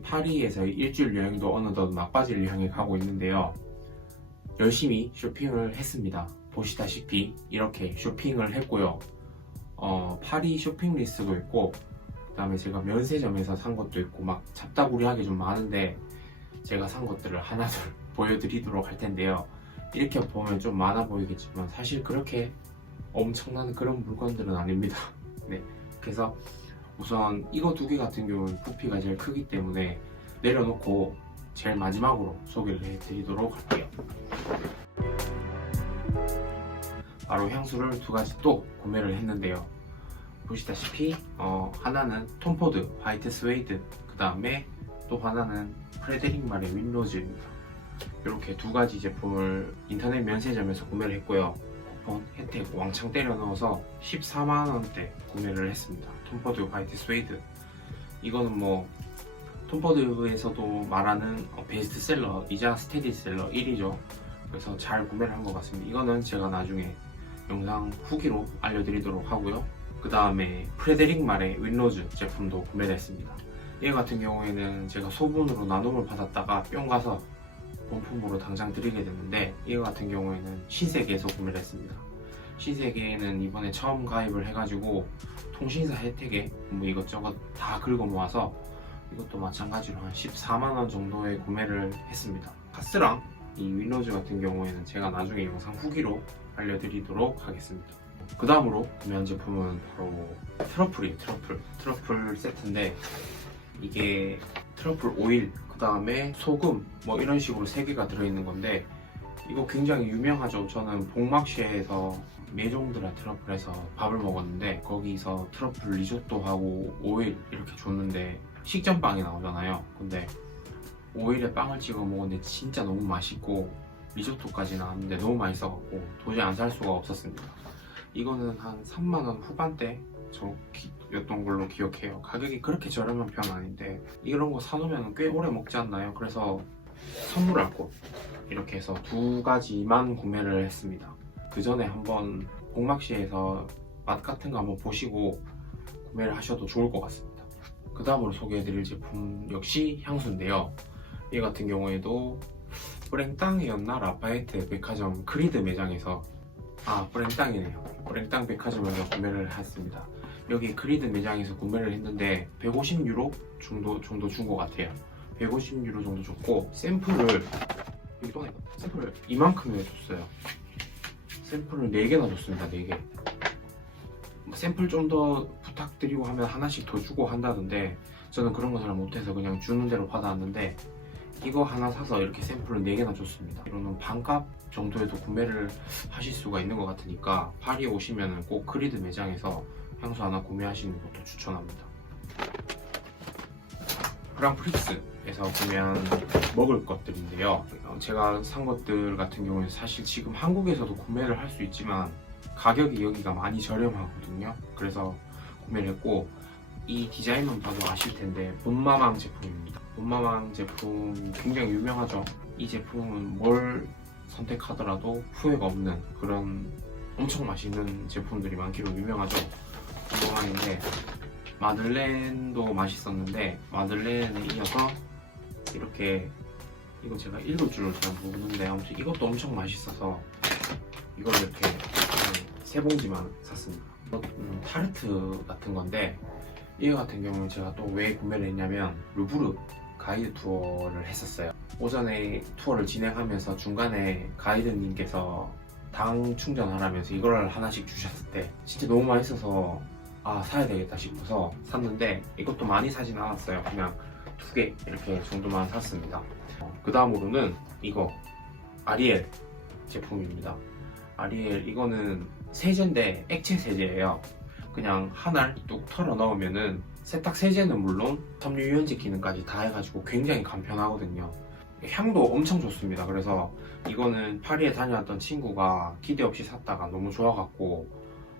이 파리에서 일주일 여행도 어느덧 막바지를 향해 가고 있는데요. 열심히 쇼핑을 했습니다. 보시다시피 이렇게 쇼핑을 했고요. 파리 쇼핑 리스트도 있고, 그 다음에 제가 면세점에서 산 것도 있고, 막 잡다구리하게 좀 많은데 제가 산 것들을 하나둘 보여드리도록 할 텐데요. 이렇게 보면 좀 많아 보이겠지만 사실 그렇게 엄청난 그런 물건들은 아닙니다. 네, 그래서 우선 이거 두 개 같은 경우는 부피가 제일 크기 때문에 내려놓고 제일 마지막으로 소개를 해드리도록 할게요. 바로 향수를 두 가지 또 구매를 했는데요. 보시다시피 하나는 톰포드 화이트 스웨이드, 그 다음에 또 하나는 프레데릭 말의 윈로즈입니다. 이렇게 두 가지 제품을 인터넷 면세점에서 구매를 했고요. 쿠폰 혜택 왕창 때려 넣어서 14만원대 구매를 했습니다. 톰포드 화이트 스웨이드, 이거는 뭐 톰포드에서도 말하는 베스트셀러이자 스테디셀러 1위죠. 그래서 잘 구매를 한 것 같습니다. 이거는 제가 나중에 영상 후기로 알려드리도록 하고요. 그 다음에 프레데릭 말의 윈로즈 제품도 구매를 했습니다. 얘 같은 경우에는 제가 소분으로 나눔을 받았다가 뿅 가서 본품으로 당장 드리게 됐는데, 이거 같은 경우에는 신세계에서 구매를 했습니다. 신세계에는 이번에 처음 가입을 해가지고 통신사 혜택에 뭐 이것저것 다 긁어 모아서 이것도 마찬가지로 한 14만원 정도에 구매를 했습니다. 카스랑 이 윈로즈 같은 경우에는 제가 나중에 영상 후기로 알려드리도록 하겠습니다. 그 다음으로 구매한 제품은 바로 트러플이에요. 트러플 세트인데, 이게 트러플 오일, 그 다음에 소금 뭐 이런 식으로 3개가 들어있는 건데, 이거 굉장히 유명하죠. 저는 복막쉐에서 메종드라 트러플에서 밥을 먹었는데, 거기서 트러플 리조또하고 오일 이렇게 줬는데 식전빵이 나오잖아요. 근데 오일에 빵을 찍어 먹었는데 진짜 너무 맛있고, 리조또까지 나왔는데 너무 맛있어갖고 도저히 안 살 수가 없었습니다. 이거는 한 3만원 후반대 였던 걸로 기억해요. 가격이 그렇게 저렴한 편은 아닌데 이런 거 사놓으면 꽤 오래 먹지 않나요? 그래서 선물할 곳 이렇게 해서 두 가지만 구매를 했습니다. 그 전에 한번 복막시에서 맛 같은 거 한번 보시고 구매를 하셔도 좋을 것 같습니다. 그 다음으로 소개해드릴 제품 역시 향수인데요. 이 같은 경우에도 뿌랭땅이었나? 라파에트 백화점 크리드 매장에서, 뿌랭땅이네요. 뿌랭땅 백화점에서 구매를 했습니다. 여기 크리드 매장에서 구매를 했는데 150유로 정도 준 것 같아요. 150유로 정도 줬고, 샘플을 여기 또 샘플을 이만큼을 줬어요. 샘플을 4개나 줬습니다. 4개. 샘플 좀 더 부탁드리고 하면 하나씩 더 주고 한다던데, 저는 그런 거 잘 못해서 그냥 주는 대로 받아왔는데, 이거 하나 사서 이렇게 샘플을 4개나 줬습니다. 이거는 반값 정도에도 구매를 하실 수가 있는 것 같으니까 파리에 오시면 꼭 크리드 매장에서 향수 하나 구매하시는 것도 추천합니다. 그랑프릭스에서 구매한 먹을 것들인데요. 제가 산 것들 같은 경우는 사실 지금 한국에서도 구매를 할 수 있지만 가격이 여기가 많이 저렴하거든요. 그래서 구매를 했고, 이 디자인만 봐도 아실 텐데 본마망 제품입니다. 본마망 제품 굉장히 유명하죠. 이 제품은 뭘 선택하더라도 후회가 없는 그런 엄청 맛있는 제품들이 많기로 유명하죠. 본마망인데, 마들렌도 맛있었는데 마들렌에 이어서 이렇게, 이거 제가 읽을 줄을 잘 모르는데 아무튼 이것도 엄청 맛있어서 이걸 이렇게 3봉지만 샀습니다. 타르트 같은 건데, 이거 같은 경우는 제가 또 왜 구매를 했냐면 루브르 가이드 투어를 했었어요. 오전에 투어를 진행하면서 중간에 가이드님께서 당 충전하라면서 이걸 하나씩 주셨을 때 진짜 너무 맛있어서 사야 되겠다 싶어서 샀는데, 이것도 많이 사진 않았어요. 그냥 2개 이렇게 정도만 샀습니다. 그 다음으로는 이거 아리엘 제품입니다. 아리엘, 이거는 세제인데 액체 세제예요. 그냥 하나를 뚝 털어 넣으면은 세탁 세제는 물론 섬유유연제 기능까지 다 해가지고 굉장히 간편하거든요. 향도 엄청 좋습니다. 그래서 이거는 파리에 다녀왔던 친구가 기대 없이 샀다가 너무 좋아갖고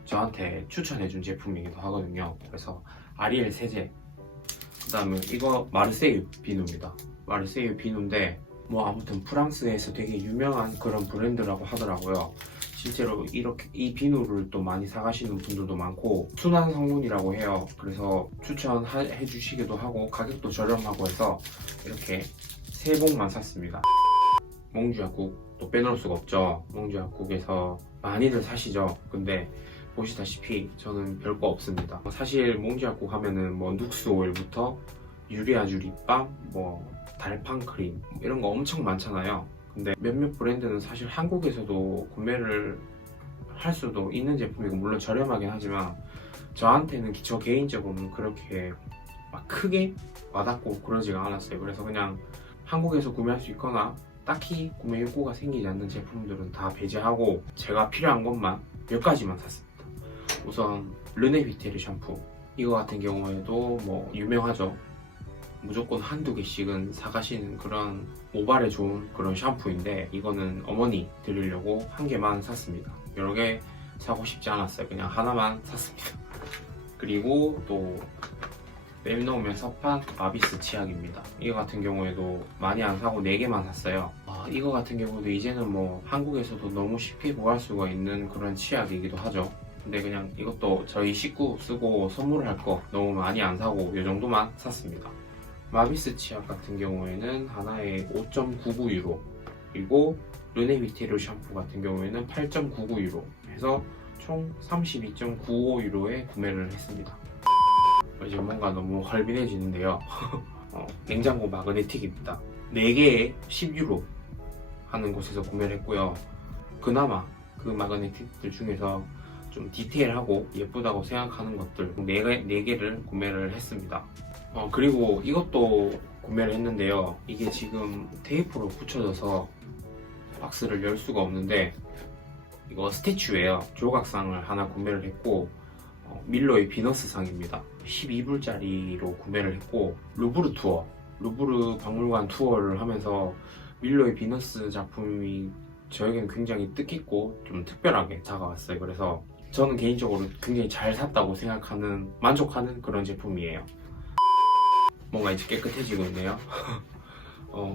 저한테 추천해준 제품이기도 하거든요. 그래서 아리엘 세제, 그 다음에 이거 마르세유 비누입니다. 마르세유 비누인데 뭐 아무튼 프랑스에서 되게 유명한 그런 브랜드라고 하더라고요. 실제로 이렇게 이 비누를 또 많이 사가시는 분들도 많고 순한 성분이라고 해요. 그래서 추천해 주시기도 하고 가격도 저렴하고 해서 이렇게 3봉만 샀습니다. 몽주약국 또 빼놓을 수가 없죠. 몽주약국에서 많이들 사시죠. 근데 보시다시피 저는 별거 없습니다. 사실 몽주약국 하면은 뭐 눅스 오일부터 유리아주 립밤, 뭐 달팡 크림 이런 거 엄청 많잖아요. 근데 몇몇 브랜드는 사실 한국에서도 구매를 할 수도 있는 제품이고 물론 저렴하긴 하지만 저한테는 저 개인적으로는 그렇게 막 크게 와닿고 그러지가 않았어요. 그래서 그냥 한국에서 구매할 수 있거나 딱히 구매 욕구가 생기지 않는 제품들은 다 배제하고 제가 필요한 것만 몇 가지만 샀습니다. 우선 르네비테르 샴푸, 이거 같은 경우에도 뭐 유명하죠. 무조건 한두 개씩은 사가시는 그런 모발에 좋은 그런 샴푸인데 이거는 어머니 드리려고 한 개만 샀습니다. 여러 개 사고 싶지 않았어요. 그냥 하나만 샀습니다. 그리고 또 빼놓으면 섭한 마비스 치약입니다. 이거 같은 경우에도 많이 안 사고 4개만 샀어요. 이거 같은 경우도 이제는 뭐 한국에서도 너무 쉽게 구할 수가 있는 그런 치약이기도 하죠. 근데 그냥 이것도 저희 식구 쓰고 선물할 거 너무 많이 안 사고 이 정도만 샀습니다. 마비스 치약 같은 경우에는 하나에 5.99유로, 그리고 르네비테르 샴푸 같은 경우에는 8.99유로 해서 총 32.95유로에 구매를 했습니다. 이제 뭔가 너무 헐빈해지는데요. 냉장고 마그네틱입니다. 4개에 10유로 하는 곳에서 구매를 했고요. 그나마 그 마그네틱들 중에서 좀 디테일하고 예쁘다고 생각하는 것들 4개를 구매를 했습니다. 그리고 이것도 구매를 했는데요. 이게 지금 테이프로 붙여져서 박스를 열 수가 없는데 이거 스태츄예요. 조각상을 하나 구매를 했고 밀로의 비너스상입니다. 12불짜리로 구매를 했고 루브르 박물관 투어를 하면서 밀로의 비너스 작품이 저에게는 굉장히 뜻깊고 좀 특별하게 다가왔어요. 그래서 저는 개인적으로 굉장히 잘 샀다고 생각하는, 만족하는 그런 제품이에요. 뭔가 이제 깨끗해지고 있네요.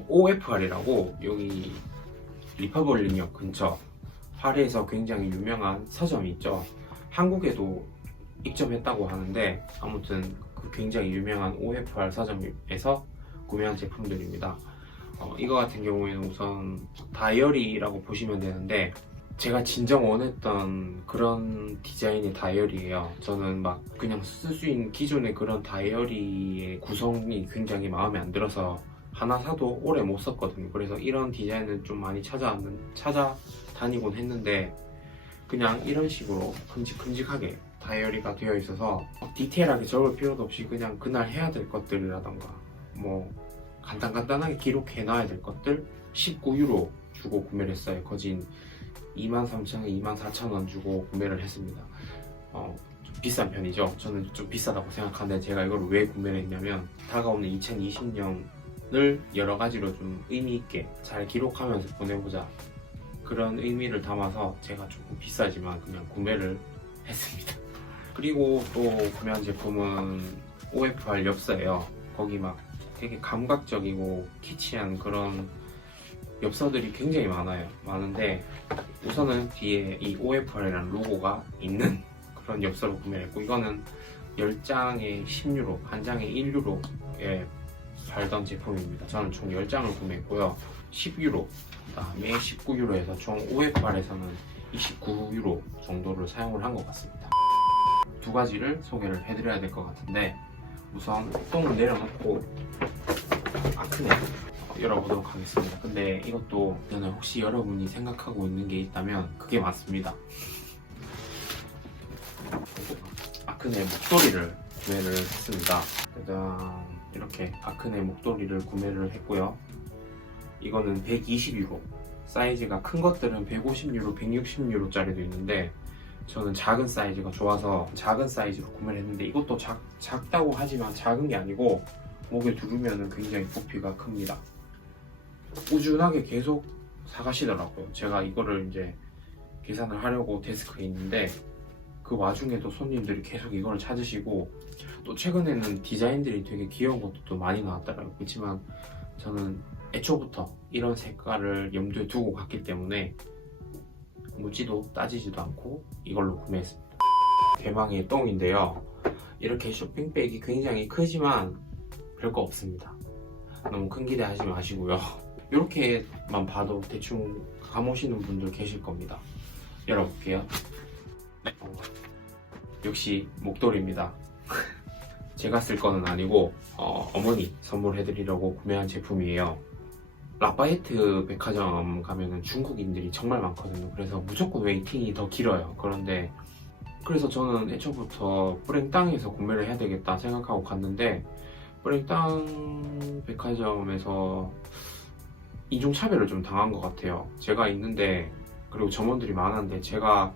OFR이라고 여기 리퍼블릭역 근처 파리에서 굉장히 유명한 서점이 있죠. 한국에도 입점했다고 하는데 아무튼 그 굉장히 유명한 OFR 서점에서 구매한 제품들입니다. 이거 같은 경우에는 우선 다이어리라고 보시면 되는데 제가 진정 원했던 그런 디자인의 다이어리예요. 저는 막 그냥 쓸 수 있는 기존의 그런 다이어리의 구성이 굉장히 마음에 안 들어서 하나 사도 오래 못 썼거든요. 그래서 이런 디자인을 좀 많이 찾아다니곤 했는데 그냥 이런 식으로 큼직큼직하게 다이어리가 되어 있어서 디테일하게 적을 필요도 없이 그냥 그날 해야 될 것들이라던가 뭐 간단하게 기록해 놔야 될 것들 19유로 주고 구매를 했어요. 거진 23,000원, 24,000원 주고 구매를 했습니다. 좀 비싼 편이죠. 저는 좀 비싸다고 생각하는데 제가 이걸 왜 구매를 했냐면 다가오는 2020년을 여러 가지로 좀 의미 있게 잘 기록하면서 보내보자, 그런 의미를 담아서 제가 조금 비싸지만 그냥 구매를 했습니다. 그리고 또 구매한 제품은 OFR 엽서예요. 거기 막 되게 감각적이고 키치한 그런 엽서들이 굉장히 많은데 우선은 뒤에 이 OFR이라는 로고가 있는 그런 엽서로 구매를 했고 이거는 10장에 10유로, 한 장에 1유로에 팔던 제품입니다. 저는 총 10장을 구매했고요. 10유로, 그 다음에 19유로에서 총 OFR에서는 29유로 정도를 사용을 한 것 같습니다. 두 가지를 소개를 해드려야 될 것 같은데 우선 똥을 내려놓고 아크네 열어보도록 하겠습니다. 근데 이것도 저는 혹시 여러분이 생각하고 있는 게 있다면 그게 맞습니다. 아크네 목도리를 구매를 했습니다. 짜잔, 이렇게 아크네 목도리를 구매를 했고요. 이거는 120유로, 사이즈가 큰 것들은 150유로, 160유로 짜리도 있는데 저는 작은 사이즈가 좋아서 작은 사이즈로 구매를 했는데 이것도 작다고 하지만 작은 게 아니고 목에 두르면 굉장히 부피가 큽니다. 꾸준하게 계속 사가시더라고요. 제가 이거를 이제 계산을 하려고 데스크에 있는데 그 와중에도 손님들이 계속 이걸 찾으시고 또 최근에는 디자인들이 되게 귀여운 것도 많이 나왔더라고요. 그렇지만 저는 애초부터 이런 색깔을 염두에 두고 갔기 때문에 묻지도 따지지도 않고 이걸로 구매했습니다. 대망의 똥인데요. 이렇게 쇼핑백이 굉장히 크지만 별거 없습니다. 너무 큰 기대 하지 마시고요. 이렇게만 봐도 대충 감오시는 분들 계실 겁니다. 열어볼게요. 역시 목도리입니다. 제가 쓸 거는 아니고 어머니 선물해드리려고 구매한 제품이에요. 라파에트 백화점 가면은 중국인들이 정말 많거든요. 그래서 무조건 웨이팅이 더 길어요. 그래서 저는 애초부터 뿌랭땅에서 구매를 해야 되겠다 생각하고 갔는데, 뿌랭땅 백화점에서 인종차별을 좀 당한 것 같아요. 제가 있는데, 그리고 점원들이 많았는데, 제가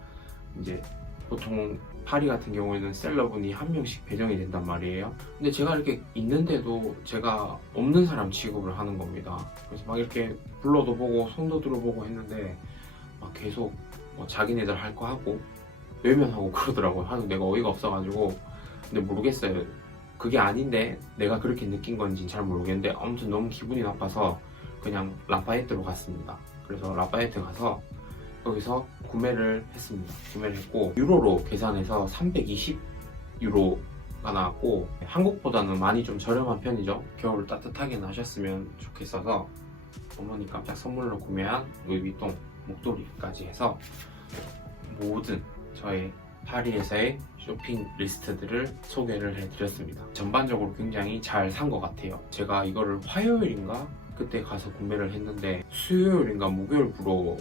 이제 보통 파리 같은 경우에는 셀러분이 한 명씩 배정이 된단 말이에요. 근데 제가 이렇게 있는데도 제가 없는 사람 취급을 하는 겁니다. 그래서 막 이렇게 불러도 보고 손도 들어보고 했는데 막 계속 뭐 자기네들 할 거 하고 외면하고 그러더라고요. 하도 내가 어이가 없어가지고. 근데 모르겠어요. 그게 아닌데 내가 그렇게 느낀 건지는 잘 모르겠는데, 아무튼 너무 기분이 나빠서 그냥 라파에트로 갔습니다. 그래서 라파에트 가서 여기서 구매를 했습니다. 구매를 했고, 유로로 계산해서 320유로가 나왔고, 한국보다는 많이 좀 저렴한 편이죠. 겨울 따뜻하게 나셨으면 좋겠어서 어머니 깜짝 선물로 구매한 루이비통 목도리까지 해서 모든 저의 파리에서의 쇼핑 리스트들을 소개를 해드렸습니다. 전반적으로 굉장히 잘 산 것 같아요. 제가 이거를 화요일인가 그때 가서 구매를 했는데 수요일인가 목요일부로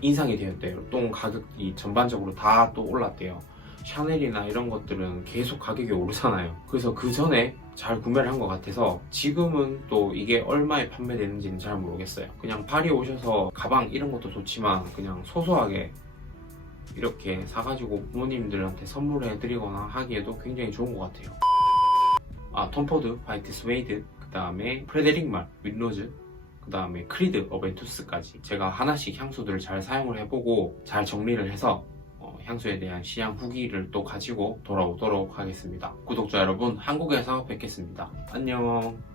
인상이 되었대요. 똥 가격이 전반적으로 다 또 올랐대요. 샤넬이나 이런 것들은 계속 가격이 오르잖아요. 그래서 그 전에 잘 구매를 한 것 같아서 지금은 또 이게 얼마에 판매되는지는 잘 모르겠어요. 그냥 파리 오셔서 가방 이런 것도 좋지만 그냥 소소하게 이렇게 사가지고 부모님들한테 선물해 드리거나 하기에도 굉장히 좋은 것 같아요. 톰포드 화이트 스웨이드, 그 다음에 프레데릭 말 윈로즈, 그 다음에 크리드 어벤투스까지 제가 하나씩 향수들을 잘 사용을 해보고 잘 정리를 해서 향수에 대한 시향 후기를 또 가지고 돌아오도록 하겠습니다. 구독자 여러분, 한국에서 뵙겠습니다. 안녕.